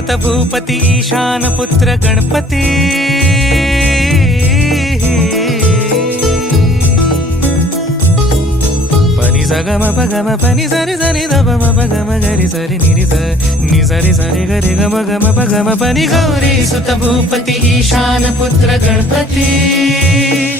गौरी सुत भूपती ईशान पुत्र गणपती पनी सगम पगम पनी सरी सरी दब म पगम गरी सरी निरी स नि सरी सरी गरी गम गम पगम पनी गौरी सुत भूपती ईशान पुत्र गणपती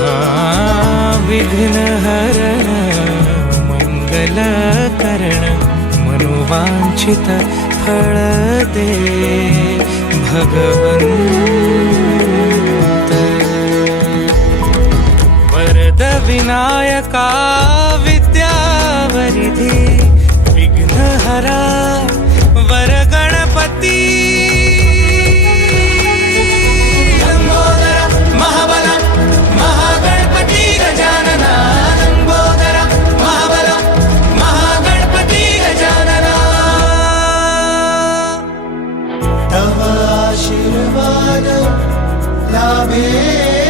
हा विघ्न हरण मंगल करण मनोवांछित फळ दे. भगवंत. Varad Vinayaka विद्यावरिधी विघ्नहरा Love Lord,